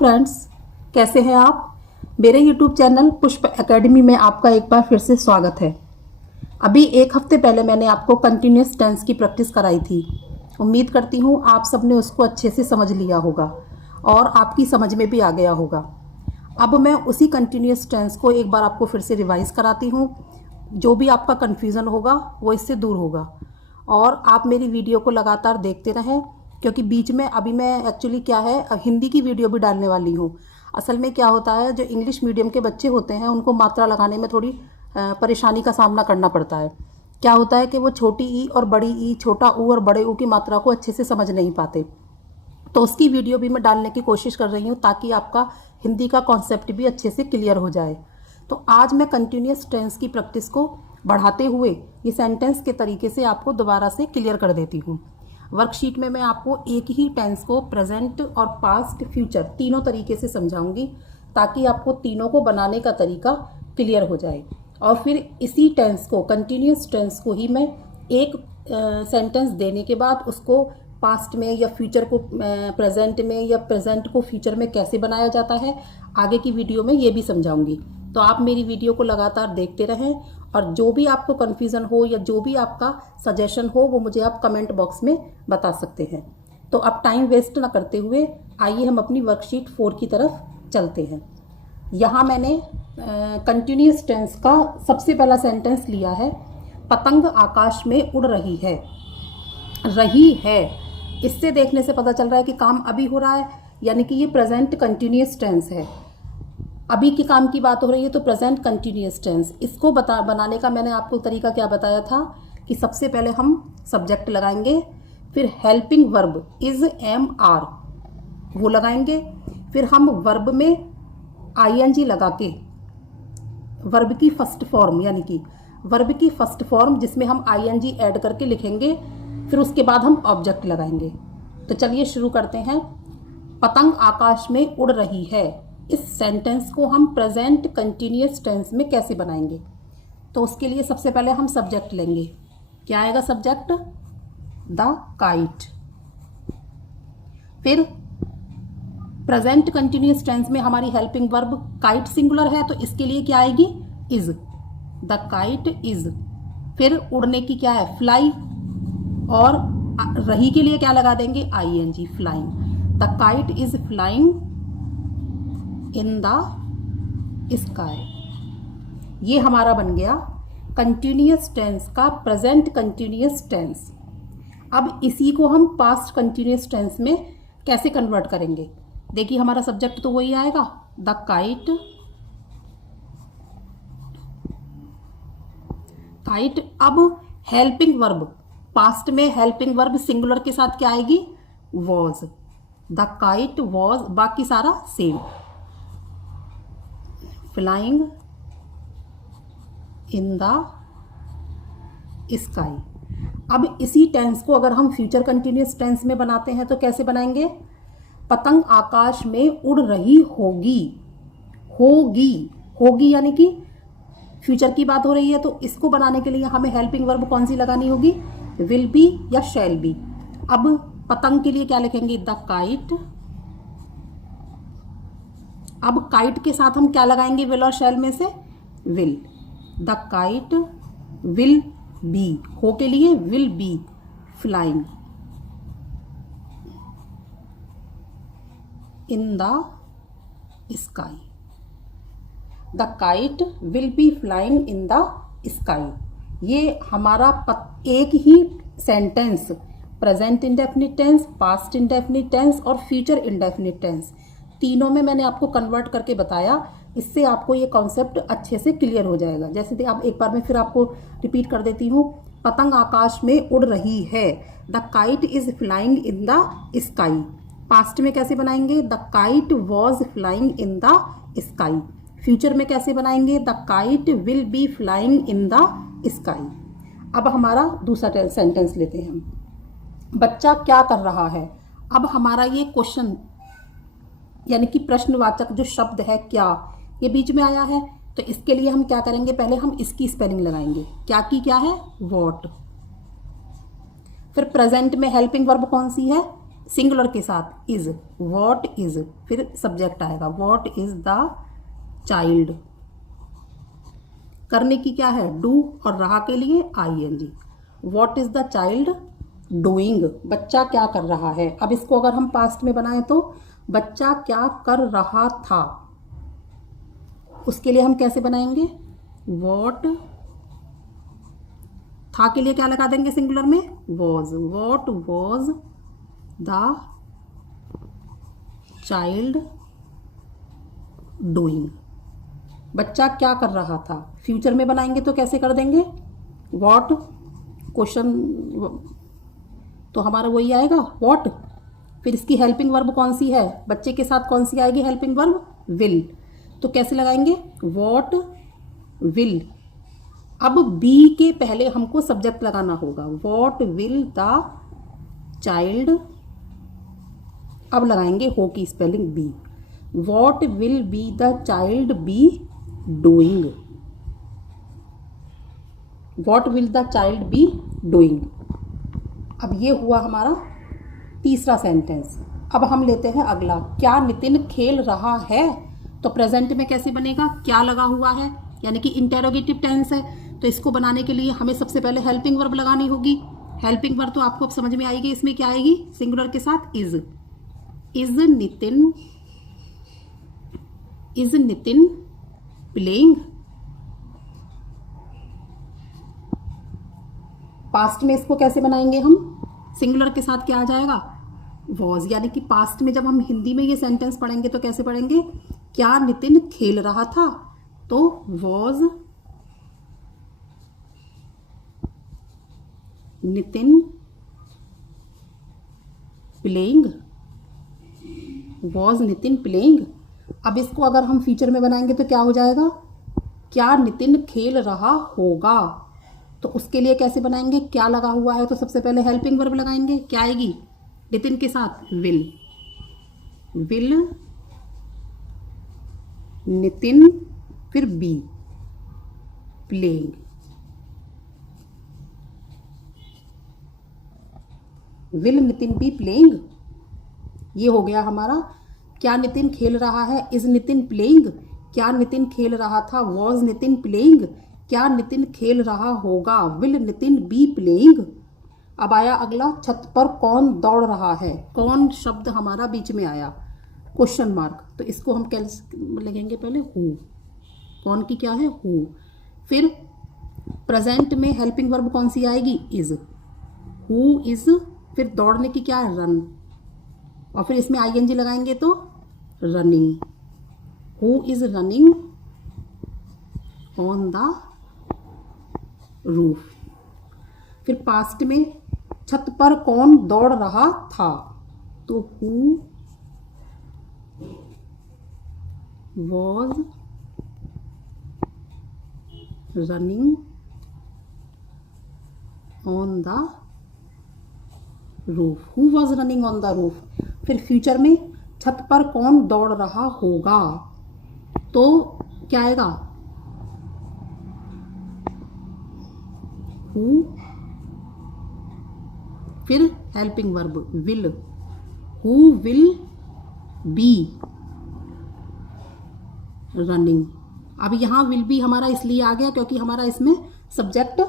Friends, कैसे हैं आप। मेरे यूट्यूब चैनल पुष्प एकेडमी में आपका एक बार फिर से स्वागत है। अभी एक हफ्ते पहले मैंने आपको कंटिन्यूस टेंस की प्रैक्टिस कराई थी। उम्मीद करती हूँ आप सबने उसको अच्छे से समझ लिया होगा और आपकी समझ में भी आ गया होगा। अब मैं उसी कंटिन्यूस टेंस को एक बार आपको फिर से रिवाइज़ कराती हूँ। जो भी आपका कन्फ्यूज़न होगा वो इससे दूर होगा और आप मेरी वीडियो को लगातार देखते रहें, क्योंकि बीच में अभी मैं एक्चुअली क्या है हिंदी की वीडियो भी डालने वाली हूँ। असल में क्या होता है, जो इंग्लिश मीडियम के बच्चे होते हैं उनको मात्रा लगाने में थोड़ी परेशानी का सामना करना पड़ता है। क्या होता है कि वो छोटी ई और बड़ी ई, छोटा ऊ और बड़े ऊ की मात्रा को अच्छे से समझ नहीं पाते। तो उसकी वीडियो भी मैं डालने की कोशिश कर रही हूँ ताकि आपका हिंदी का कॉन्सेप्ट भी अच्छे से क्लियर हो जाए। तो आज मैं कंटिन्यूस टेंस की प्रैक्टिस को बढ़ाते हुए ये सेंटेंस के तरीके से आपको दोबारा से क्लियर कर देती हूँ। वर्कशीट में मैं आपको एक ही टेंस को प्रेजेंट और पास्ट फ्यूचर तीनों तरीके से समझाऊंगी ताकि आपको तीनों को बनाने का तरीका क्लियर हो जाए। और फिर इसी टेंस को, कंटिन्यूस टेंस को ही मैं एक सेंटेंस देने के बाद उसको पास्ट में या फ्यूचर को प्रेजेंट में या प्रेजेंट को फ्यूचर में कैसे बनाया जाता है, आगे की वीडियो में ये भी समझाऊंगी। तो आप मेरी वीडियो को लगातार देखते रहें और जो भी आपको कन्फ्यूज़न हो या जो भी आपका सजेशन हो वो मुझे आप कमेंट बॉक्स में बता सकते हैं। तो अब टाइम वेस्ट ना करते हुए आइए हम अपनी वर्कशीट 4 की तरफ चलते हैं। यहाँ मैंने कंटिन्यूस टेंस का सबसे पहला सेंटेंस लिया है, पतंग आकाश में उड़ रही है। रही है, इससे देखने से पता चल रहा है कि काम अभी हो रहा है, यानी कि ये प्रेजेंट कंटिन्यूस टेंस है। अभी के काम की बात हो रही है तो प्रेजेंट कंटिन्यूस टेंस। इसको बनाने का मैंने आपको तरीका क्या बताया था कि सबसे पहले हम सब्जेक्ट लगाएंगे, फिर helping verb is am are वो लगाएंगे, फिर हम वर्ब में आईएनजी लगा के वर्ब की फर्स्ट फॉर्म, यानी कि वर्ब की फर्स्ट फॉर्म जिसमें हम आईएनजी ऐड करके लिखेंगे, फिर उसके बाद हम ऑब्जेक्ट लगाएंगे। तो चलिए शुरू करते हैं। पतंग आकाश में उड़ रही है, इस सेंटेंस को हम प्रेजेंट कंटिन्यूस टेंस में कैसे बनाएंगे। तो उसके लिए सबसे पहले हम सब्जेक्ट लेंगे। क्या आएगा सब्जेक्ट? The kite. फिर प्रेजेंट कंटिन्यूस टेंस में हमारी हेल्पिंग वर्ब काइट सिंगुलर है तो इसके लिए क्या आएगी? इज। The kite is. फिर उड़ने की क्या है? फ्लाई। और रही के लिए क्या लगा देंगे? ING, flying. The kite is flying in the sky. ये हमारा बन गया कंटिन्यूस टेंस का प्रेजेंट कंटिन्यूस टेंस। अब इसी को हम पास्ट कंटिन्यूस टेंस में कैसे कन्वर्ट करेंगे? देखिए हमारा सब्जेक्ट तो वही आएगा, द काइट। काइट। अब हेल्पिंग वर्ब, पास्ट में हेल्पिंग वर्ब सिंगुलर के साथ क्या आएगी? वॉज। द काइट वॉज, बाकी सारा same. Flying in the sky. अब इसी टेंस को अगर हम फ्यूचर कंटिन्यूस टेंस में बनाते हैं तो कैसे बनाएंगे? पतंग आकाश में उड़ रही होगी। होगी, होगी यानी कि फ्यूचर की बात हो रही है, तो इसको बनाने के लिए हमें हेल्पिंग वर्ब कौन सी लगानी होगी? विल बी या शैल बी। अब पतंग के लिए क्या लिखेंगे? The kite. अब काइट के साथ हम क्या लगाएंगे विल और शैल में से? Will. The kite will be, हो के लिए will be flying in the sky. The kite will be flying in the sky. ये हमारा एक ही sentence present indefinite tense, past indefinite tense और फ्यूचर इंडेफिनिट टेंस तीनों में मैंने आपको कन्वर्ट करके बताया। इससे आपको ये कॉन्सेप्ट अच्छे से क्लियर हो जाएगा। जैसे आप एक बार मैं फिर आपको रिपीट कर देती हूँ। पतंग आकाश में उड़ रही है, the kite is flying in the sky. Past में कैसे बनाएंगे? The kite was flying in the sky. Future में कैसे बनाएंगे? The kite will be flying in the sky. अब हमारा दूसरा सेंटेंस लेते हैं हम, बच्चा क्या कर रहा है। अब हमारा ये क्वेश्चन यानी कि प्रश्नवाचक जो शब्द है क्या, ये बीच में आया है, तो इसके लिए हम क्या करेंगे? पहले हम इसकी स्पेलिंग लगाएंगे। क्या की क्या है? वॉट। फिर प्रेजेंट में हेल्पिंग वर्ब कौन सी है? सिंगुलर के साथ इज, वॉट इज, फिर सब्जेक्ट आएगा, वॉट इज द चाइल्ड। करने की क्या है, डू, और रहा के लिए ING। What is the child doing, बच्चा क्या कर रहा है। अब इसको अगर हम पास्ट में बनाएं तो बच्चा क्या कर रहा था, उसके लिए हम कैसे बनाएंगे, वॉट, था के लिए क्या लगा देंगे सिंगुलर में, was, what was the child doing, बच्चा क्या कर रहा था। फ्यूचर में बनाएंगे तो कैसे कर देंगे, वॉट, क्वेश्चन तो हमारा वही आएगा वॉट, फिर इसकी हेल्पिंग वर्ब कौन सी है, बच्चे के साथ कौन सी आएगी हेल्पिंग वर्ब, विल, तो कैसे लगाएंगे, वॉट विल। अब बी के पहले हमको सब्जेक्ट लगाना होगा, वॉट विल द चाइल्ड, अब लगाएंगे हो की spelling be, what will be the child be doing, what will the child be doing. अब ये हुआ हमारा तीसरा सेंटेंस। अब हम लेते हैं अगला, क्या नितिन खेल रहा है, तो प्रेजेंट में कैसे बनेगा, क्या लगा हुआ है, यानी कि इंटेरोगेटिव टेंस है, तो इसको बनाने के लिए हमें सबसे पहले हेल्पिंग वर्ब लगानी होगी। हेल्पिंग वर्ब तो आपको अब समझ में आएगी, इसमें क्या आएगी, सिंगुलर के साथ इज नितिन प्लेइंग। पास्ट में इसको कैसे बनाएंगे हम, सिंगुलर के साथ क्या आ जाएगा, वॉज, यानी कि पास्ट में जब हम हिंदी में ये सेंटेंस पढ़ेंगे तो कैसे पढ़ेंगे, क्या नितिन खेल रहा था, तो was Nitin playing, was Nitin playing. अब इसको अगर हम फ्यूचर में बनाएंगे तो क्या हो जाएगा, क्या नितिन खेल रहा होगा, तो उसके लिए कैसे बनाएंगे, क्या लगा हुआ है तो सबसे पहले हेल्पिंग वर्ब लगाएंगे, क्या आएगी, नितिन के साथ विल नितिन, फिर be playing, will Nitin be playing. ये हो गया हमारा, क्या नितिन खेल रहा है, इज नितिन प्लेइंग, क्या नितिन खेल रहा था, वॉज नितिन प्लेइंग, क्या नितिन खेल रहा होगा, विल नितिन बी प्लेइंग। अब आया अगला, छत पर कौन दौड़ रहा है, कौन शब्द हमारा बीच में आया, क्वेश्चन मार्क, तो इसको हम कैसे लगेंगे, पहले हु, कौन की क्या है, हु, फिर प्रेजेंट में हेल्पिंग वर्ब कौन सी आएगी, इज, हु इज, फिर दौड़ने की क्या है, रन, और फिर इसमें ING लगाएंगे तो running, who is running on the roof. फिर पास्ट में छत पर कौन दौड़ रहा था, तो who was running on the roof, who was running on the roof. फिर फ्यूचर में छत पर कौन दौड़ रहा होगा, तो क्या आएगा, हु, फिर helping verb will, who will be running. अब यहाँ विल बी हमारा इसलिए आ गया क्योंकि हमारा इसमें सब्जेक्ट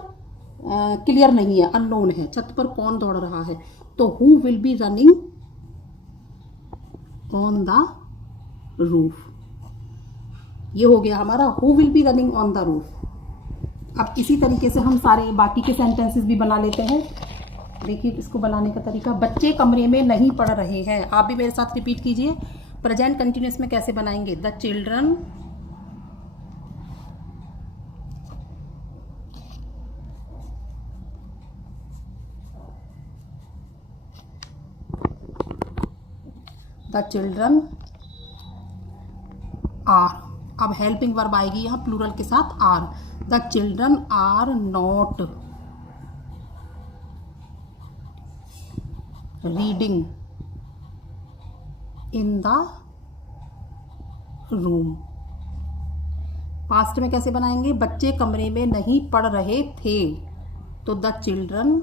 क्लियर नहीं है, अननोन है, छत पर कौन दौड़ रहा है, तो who will be running on the roof. ये हो गया हमारा, who will be running on the roof. अब इसी तरीके से हम सारे बाकी के सेंटेंसेस भी बना लेते हैं। देखिए इसको बनाने का तरीका, बच्चे कमरे में नहीं पढ़ रहे हैं, आप भी मेरे साथ रिपीट कीजिए। प्रेजेंट कंटिन्यूअस में कैसे बनाएंगे, द चिल्ड्रन आर, अब हेल्पिंग वर्ब आएगी यहाँ प्लूरल के साथ are, the children are not reading in the room. Past में कैसे बनाएंगे, बच्चे कमरे में नहीं पढ़ रहे थे, तो द चिल्ड्रन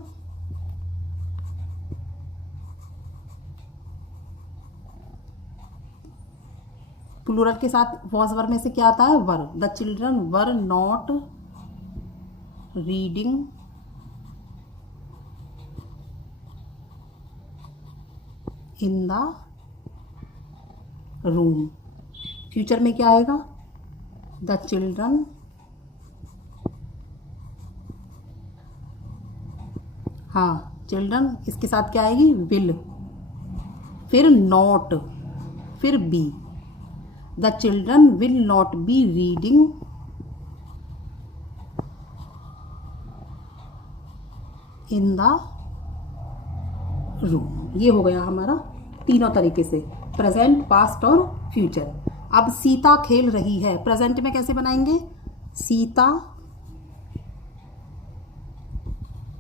प्लूरल के साथ वॉज वर में से क्या आता है? Were. The children were not reading in the room. Future में क्या आएगा? द चिल्ड्रन हाँ, चिल्ड्रन इसके साथ क्या आएगी? विल, फिर नॉट, फिर be. The children will not be reading in the room. ये हो गया हमारा तीनों तरीके से, प्रेजेंट, पास्ट और फ्यूचर। अब सीता खेल रही है, प्रेजेंट में कैसे बनाएंगे? Sita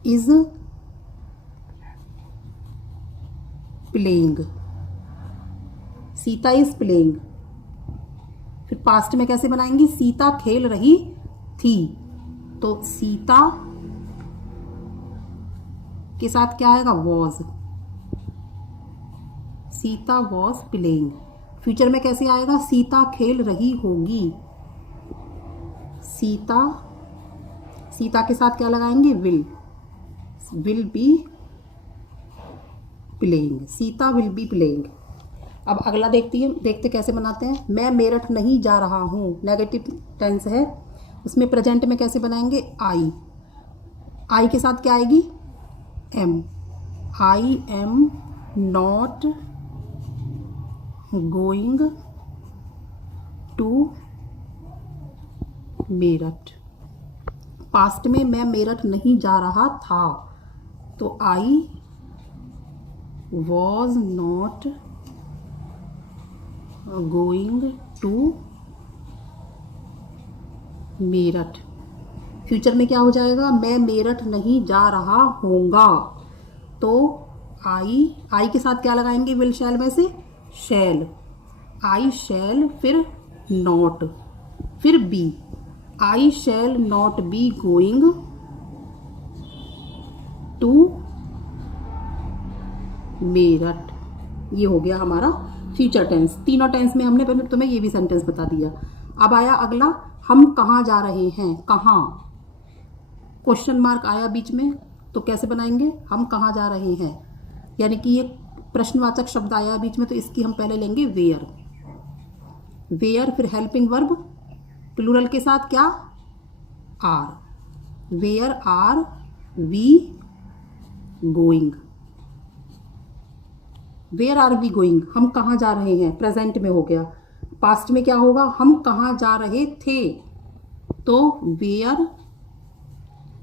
is playing, Sita is playing. फिर पास्ट में कैसे बनाएंगे? सीता खेल रही थी, तो सीता के साथ क्या आएगा? Was, Sita was playing. Future में कैसे आएगा? सीता खेल रही होगी, सीता, सीता के साथ क्या लगाएंगे? Will, will be playing, Sita will be playing. अब अगला देखते कैसे बनाते हैं। मैं मेरठ नहीं जा रहा हूँ, नेगेटिव टेंस है, उसमें प्रेजेंट में कैसे बनाएंगे? आई, आई के साथ क्या आएगी? Am. I am not going to Meerut. Past में मैं मेरठ नहीं जा रहा था, तो I was not going to Meerut. Future में क्या हो जाएगा? मैं मेरठ नहीं जा रहा होऊंगा, तो आई के साथ क्या लगाएंगे? विल शैल में से? शैल, आई शैल, फिर नॉट, फिर be. I shall not be going to Meerut. ये हो गया हमारा फ्यूचर टेंस। तीनों टेंस में हमने पहले तुम्हें ये भी सेंटेंस बता दिया। अब आया अगला, हम कहाँ जा रहे हैं? कहाँ, क्वेश्चन मार्क आया बीच में, तो कैसे बनाएंगे? हम कहाँ जा रहे हैं, यानी कि ये प्रश्नवाचक शब्द आया बीच में, तो इसकी हम पहले लेंगे वेयर। वेयर, फिर हेल्पिंग वर्ब, प्लूरल के साथ क्या? Are. Where are we going, where are we going, हम कहाँ जा रहे हैं, प्रेजेंट में हो गया। पास्ट में क्या होगा? हम कहाँ जा रहे थे, तो वेयर,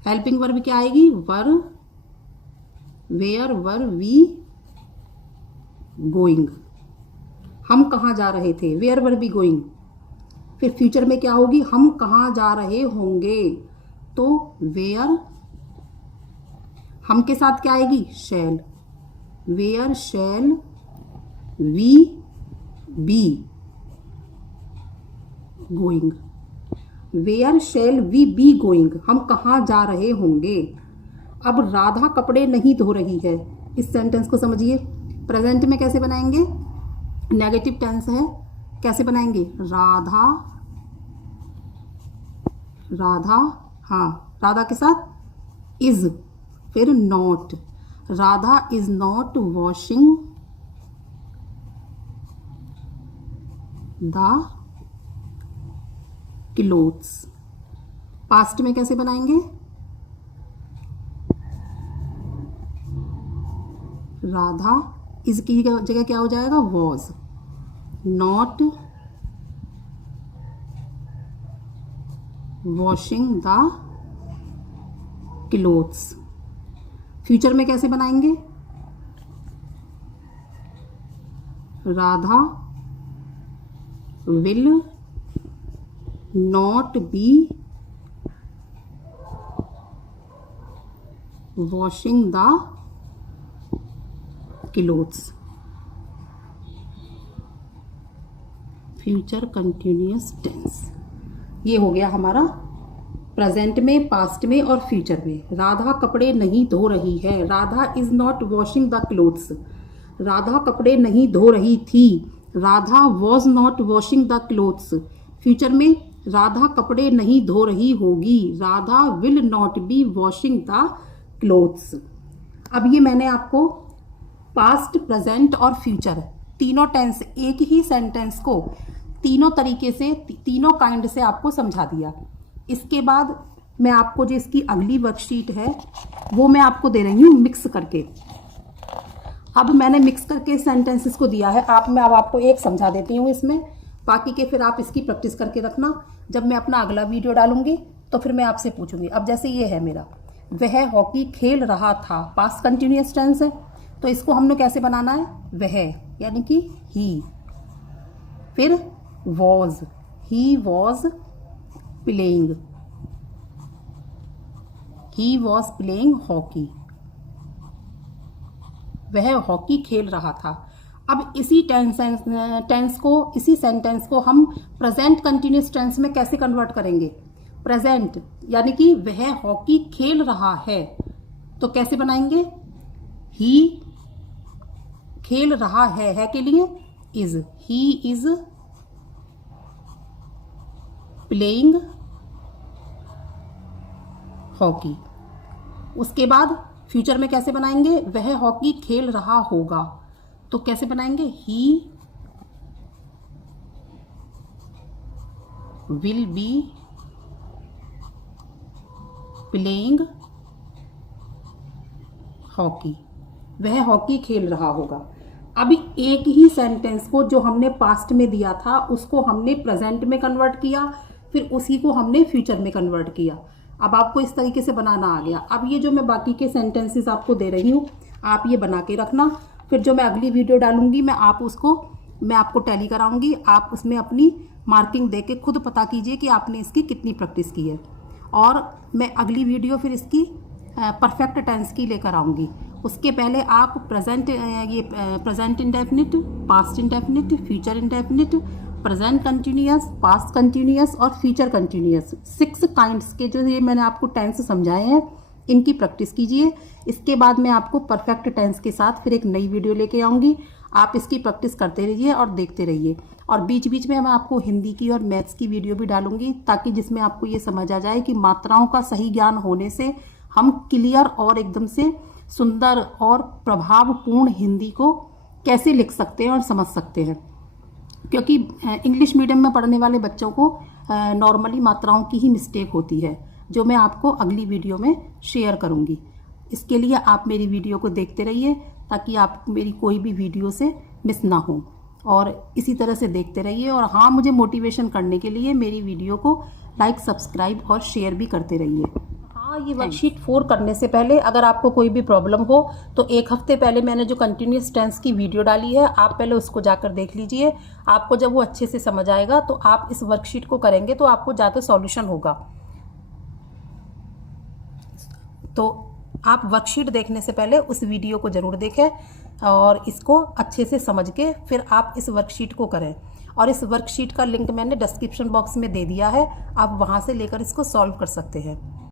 हेल्पिंग वर्ब क्या आएगी? वर, वेयर वर वी गोइंग, हम कहाँ जा रहे थे, वेयर वर वी गोइंग। फिर फ्यूचर में क्या होगी? हम कहाँ जा रहे होंगे, तो वेयर, हम के साथ क्या आएगी? Shall, where shall we be going, where shall we be going, हम कहाँ जा रहे होंगे। अब राधा कपड़े नहीं धो रही है, इस सेंटेंस को समझिए। प्रेजेंट में कैसे बनाएंगे? नेगेटिव टेंस है, कैसे बनाएंगे? राधा, राधा, हाँ, राधा के साथ इज, फिर not. Radha is not washing the clothes. Past में कैसे बनाएंगे? राधा इस की जगह क्या हो जाएगा? Was, not washing the clothes. Future में कैसे बनाएंगे? Radha will not be washing the clothes. Future continuous tense. ये हो गया हमारा प्रेजेंट में, पास्ट में और फ्यूचर में। राधा कपड़े नहीं धो रही है, Radha is not washing the clothes. Radha कपड़े नहीं धो रही थी, Radha was not washing the clothes, future में राधा कपड़े नहीं धो रही होगी, Radha will not be washing the clothes. अब ये मैंने आपको पास्ट, प्रेजेंट और फ्यूचर तीनों टेंस एक ही सेंटेंस को तीनों तरीके से, तीनों काइंड से आपको समझा दिया। इसके बाद मैं आपको जो इसकी अगली वर्कशीट है वो मैं आपको दे रही हूँ मिक्स करके। अब मैंने मिक्स करके सेंटेंसेस को दिया है। मैं अब आपको एक समझा देती हूँ इसमें, बाकी के फिर आप इसकी प्रैक्टिस करके रखना। जब मैं अपना अगला वीडियो डालूंगी तो फिर मैं आपसे पूछूंगी। अब जैसे ये है मेरा, वह हॉकी खेल रहा था, पास्ट कंटिन्यूअस टेंस है, तो इसको हमने कैसे बनाना है, वह यानी कि ही, फिर was, he was playing, he was playing hockey, वह हॉकी खेल रहा था। अब इसी टेंस को, इसी सेंटेंस को हम प्रेजेंट कंटिन्यूअस टेंस में कैसे कन्वर्ट करेंगे। प्रेजेंट यानी कि वह हॉकी खेल रहा है, तो कैसे बनाएंगे, ही खेल रहा है के लिए is, he is playing hockey. उसके बाद फ्यूचर में कैसे बनाएंगे, वह हॉकी खेल रहा होगा, तो कैसे बनाएंगे, he will be playing hockey, वह हॉकी खेल रहा होगा। अभी एक ही सेंटेंस को जो हमने पास्ट में दिया था उसको हमने प्रेजेंट में कन्वर्ट किया, फिर उसी को हमने फ्यूचर में कन्वर्ट किया। अब आपको इस तरीके से बनाना आ गया। अब ये जो मैं बाकी के सेंटेंसेस आपको दे रही हूँ, आप ये बना के रखना। फिर जो मैं अगली वीडियो डालूंगी मैं आपको टैली कराऊंगी। आप उसमें अपनी मार्किंग दे के खुद पता कीजिए कि आपने इसकी कितनी प्रैक्टिस की है। और मैं अगली वीडियो फिर इसकी परफेक्ट टेंस की लेकर आऊँगी। उसके पहले आप present indefinite, past indefinite, future indefinite, present continuous, past continuous और फ्यूचर कंटिन्यूअस, 6 काइंड्स के जो ये मैंने आपको टेंस समझाए हैं, इनकी प्रैक्टिस कीजिए। इसके बाद मैं आपको परफेक्ट टेंस के साथ फिर एक नई वीडियो लेके आऊँगी। आप इसकी प्रैक्टिस करते रहिए और देखते रहिए। और बीच बीच में मैं आपको हिंदी की और मैथ्स की वीडियो भी डालूंगी, ताकि जिसमें आपको ये समझ आ जाए कि मात्राओं का सही ज्ञान होने से हम क्लियर और एकदम से सुंदर और प्रभावपूर्ण हिंदी को कैसे लिख सकते हैं और समझ सकते हैं। क्योंकि इंग्लिश मीडियम में पढ़ने वाले बच्चों को नॉर्मली मात्राओं की ही मिस्टेक होती है, जो मैं आपको अगली वीडियो में शेयर करूंगी। इसके लिए आप मेरी वीडियो को देखते रहिए, ताकि आप मेरी कोई भी वीडियो से मिस ना हो, और इसी तरह से देखते रहिए। और हाँ, मुझे मोटिवेशन करने के लिए मेरी वीडियो को लाइक, सब्सक्राइब और शेयर भी करते रहिए। हाँ, ये वर्कशीट 4 करने से पहले अगर आपको कोई भी प्रॉब्लम हो तो 1 हफ्ते पहले मैंने जो कंटिन्यूअस टेंस की वीडियो डाली है, आप पहले उसको जाकर देख लीजिए। आपको जब वो अच्छे से समझ आएगा तो आप इस वर्कशीट को करेंगे तो आपको ज़्यादा सॉल्यूशन होगा। तो आप वर्कशीट देखने से पहले उस वीडियो को ज़रूर देखें और इसको अच्छे से समझ के फिर आप इस वर्कशीट को करें। और इस वर्कशीट का लिंक मैंने डिस्क्रिप्शन बॉक्स में दे दिया है, आप वहाँ से लेकर इसको सॉल्व कर सकते हैं।